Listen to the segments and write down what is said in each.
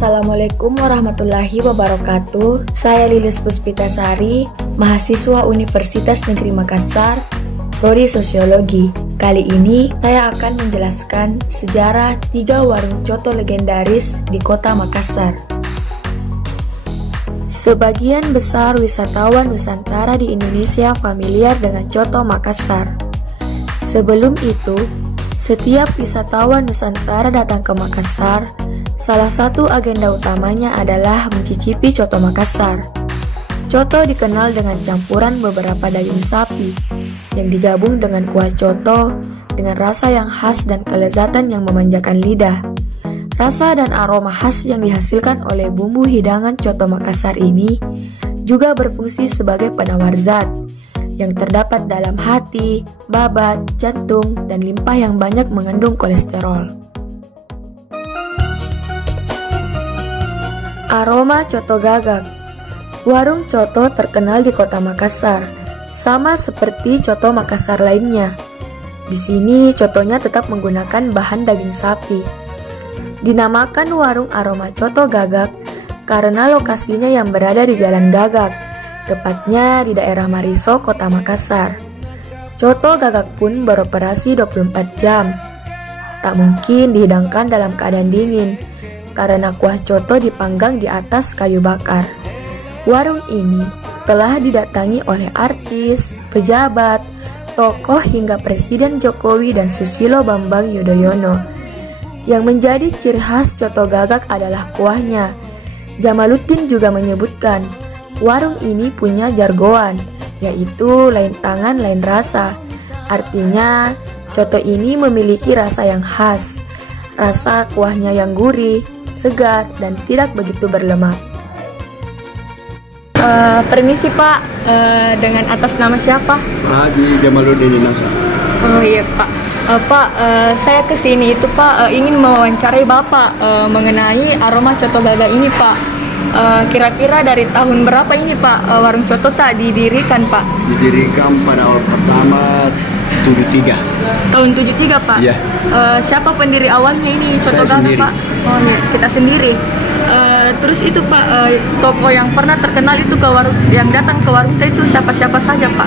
Assalamualaikum warahmatullahi wabarakatuh. Saya Lilis Puspitasari, mahasiswa Universitas Negeri Makassar, Prodi Sosiologi. Kali ini saya akan menjelaskan sejarah 3 warung coto legendaris di kota Makassar. Sebagian besar wisatawan Nusantara di Indonesia familiar dengan coto Makassar. Sebelum itu, setiap wisatawan Nusantara datang ke Makassar, salah satu agenda utamanya adalah mencicipi coto Makassar. Coto dikenal dengan campuran beberapa daging sapi yang digabung dengan kuah coto dengan rasa yang khas dan kelezatan yang memanjakan lidah. Rasa dan aroma khas yang dihasilkan oleh bumbu hidangan coto Makassar ini juga berfungsi sebagai penawar zat yang terdapat dalam hati, babat, jantung, dan limpa yang banyak mengandung kolesterol. Aroma coto gagak. Warung coto terkenal di kota Makassar, sama seperti coto Makassar lainnya. Di sini cotonya tetap menggunakan bahan daging sapi. Dinamakan warung aroma coto gagak karena lokasinya yang berada di Jalan Gagak, tepatnya di daerah Mariso, kota Makassar. Coto gagak pun beroperasi 24 jam. Tak mungkin dihidangkan dalam keadaan dingin, karena kuah coto dipanggang di atas kayu bakar. Warung ini telah didatangi oleh artis, pejabat, tokoh hingga Presiden Jokowi dan Susilo Bambang Yudhoyono. Yang menjadi ciri khas coto gagak adalah kuahnya. Jamaluddin juga menyebutkan, warung ini punya jargon, yaitu lain tangan lain rasa. Artinya, coto ini memiliki rasa yang khas. Rasa kuahnya yang gurih, segar, dan tidak begitu berlemak. Permisi Pak, dengan atas nama siapa? Haji Jamaluddin Nasa. Oh iya Pak. Pak, saya kesini itu Pak ingin mewawancarai Bapak mengenai aroma coto gagak ini Pak. Kira-kira dari tahun berapa ini Pak warung coto tak didirikan Pak? Didirikan pada awal pertama 73. Tahun 73 Pak? Iya. Siapa pendiri awalnya ini coto Saya gagak sendiri. Pak? Oh iya, kita sendiri. Terus itu Pak, toko yang pernah terkenal itu ke warung, yang datang ke warung itu siapa-siapa saja Pak?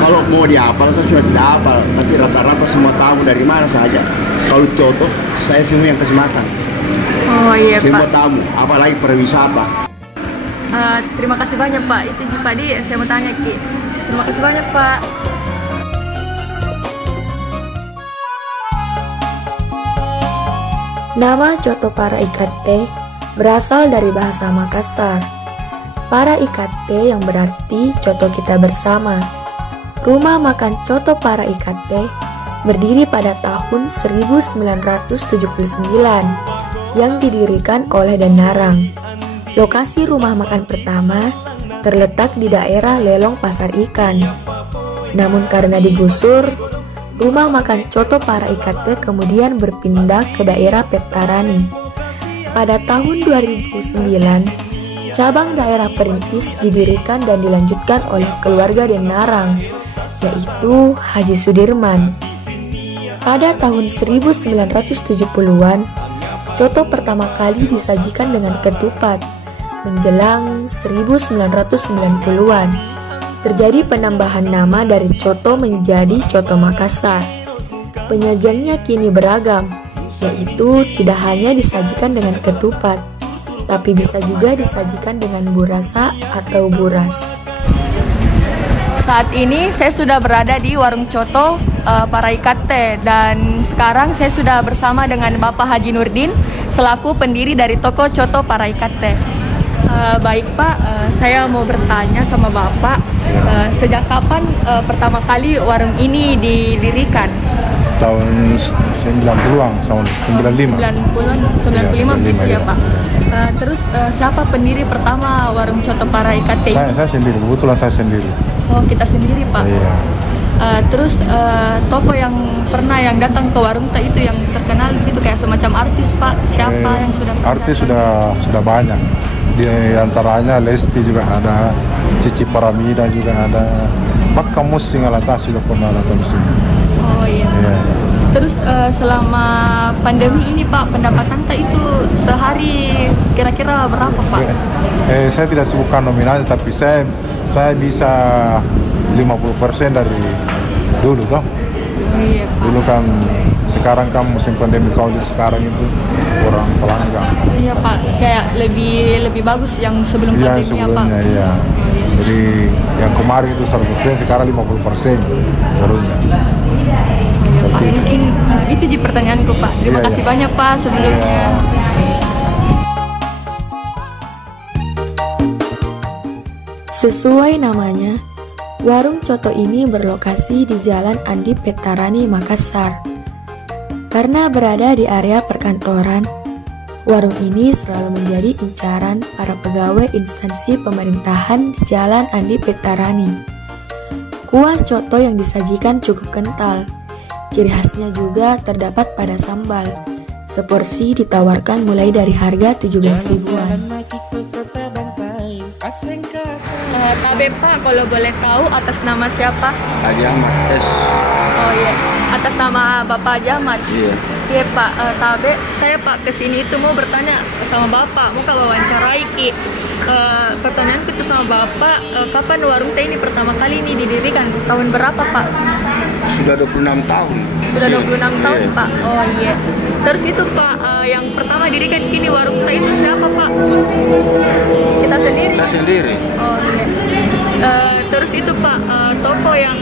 Kalau mau dihafal saya sudah tidak hafal, tapi rata-rata semua tahu dari mana saja. Kalau coto saya semua yang kasih makan. Oh iya Semua Pak. tamu, apalagi pariwisata. Terima kasih banyak Pak. Itu tadi saya mau tanya Ki. Terima kasih banyak Pak. Nama coto para ikate berasal dari bahasa Makassar. Para ikate yang berarti coto kita bersama. Rumah makan coto para ikate berdiri pada tahun 1979 yang didirikan oleh Danarang. Lokasi rumah makan pertama terletak di daerah Lelong Pasar Ikan. Namun karena digusur, rumah makan coto para ikate kemudian berpindah ke daerah Petarani. Pada tahun 2009, cabang daerah Perintis didirikan dan dilanjutkan oleh keluarga Danarang, yaitu Haji Sudirman. Pada tahun 1970-an, coto pertama kali disajikan dengan ketupat. Menjelang 1990-an, terjadi penambahan nama dari coto menjadi coto Makassar. Penyajiannya kini beragam, yaitu tidak hanya disajikan dengan ketupat, tapi bisa juga disajikan dengan burasa atau buras. Saat ini saya sudah berada di warung coto para ikate, dan sekarang saya sudah bersama dengan Bapak Haji Nurdin selaku pendiri dari toko coto para ikate. Baik Pak, saya mau bertanya sama Bapak, sejak kapan pertama kali warung ini didirikan? Tahun 90-an, tahun 95. 95 begitu ya Pak. Terus siapa pendiri pertama warung coto para ikate? Saya sendiri, kebetulan saya sendiri. Oh, kita sendiri Pak. Iya. Terus toko yang pernah yang datang ke warung itu yang terkenal gitu kayak semacam artis Pak, siapa yang sudah artis sudah banyak. Di antaranya Lesti juga ada, Cici Paramida juga ada, Pak Mus Singalatas sudah pernah datang di sini. Oh iya. Iya. Terus selama pandemi ini Pak, pendapatan tak itu sehari kira-kira berapa Pak? Saya tidak sebutkan nominalnya, tapi saya bisa 50% dari dulu toh. Iya Pak. Dulu kan, sekarang kan musim pandemi, kalau lihat sekarang itu kurang pelanggan. Iya Pak, kayak lebih bagus yang sebelum Iya, pandemi ya Pak. sebelumnya iya. Jadi yang kemarin itu 100%, sekarang 50% turunnya. Iya Pak, mungkin itu di pertanyaanku Pak. Terima kasih banyak Pak sebelumnya. Sesuai namanya, warung coto ini berlokasi di Jalan Andi Petarani, Makassar. Karena berada di area perkantoran, warung ini selalu menjadi incaran para pegawai instansi pemerintahan di Jalan Andi Petarani. Kuah coto yang disajikan cukup kental. Ciri khasnya juga terdapat pada sambal. Seporsi ditawarkan mulai dari harga 17 ribuan. Tabe Pak, kalau boleh tahu atas nama siapa? Haji Ahmad S. Oh iya, atas nama Bapak Ahmad. Iya. Iya Pak, Tabe, saya Pak kesini itu mau bertanya sama Bapak, mau wawancarai Ki. Pertanyaanku itu sama Bapak, kapan warung teh ini pertama kali ini didirikan? Tahun berapa Pak? Sudah 26 tahun. Sudah 26 tahun Iya. Pak. Oh iya. Terus itu Pak, yang pertama didirikan kini warung teh itu siapa Pak? Kita sendiri. Saya sendiri. Oh iya. Terus itu Pak, toko yang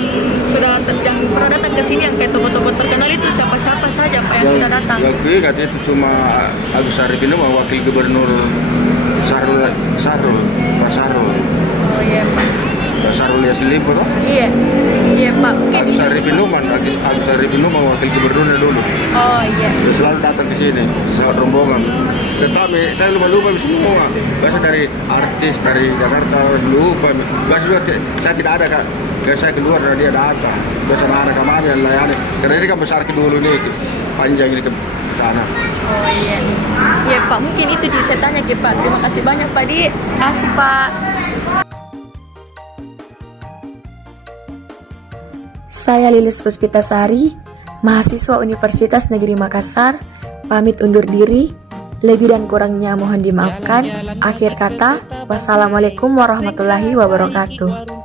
pernah datang ke sini yang kayak toko-toko terkenal itu siapa-siapa saja Pak yang sudah datang? Yang gue katanya itu cuma Agus Saripino, Wakil Gubernur Sarul. Oh iya Pak. Sarul Yassin Limpo toh? Iya. Iya Pak. Mungkin Agus Saripino Wakil Gubernurnya dulu. Oh iya. Dia selalu datang ke sini, rombongan. Tetapi saya lupa semua. Biasa dari artis dari Jakarta lupa. Biasa juga saya tidak ada Kak. Saya keluar dan dia datang. Biasa ada kemana yang layani. Karena ini kan besar ke dulu nih, panjang ini ke sana. Oh iya. Iya Pak, mungkin itu saya tanya ke Pak. Terima kasih banyak Pak Di. Kasih Pak. Saya Lilis Puspitasari, mahasiswa Universitas Negeri Makassar, pamit undur diri. Lebih dan kurangnya mohon dimaafkan. Akhir kata, wassalamualaikum warahmatullahi wabarakatuh.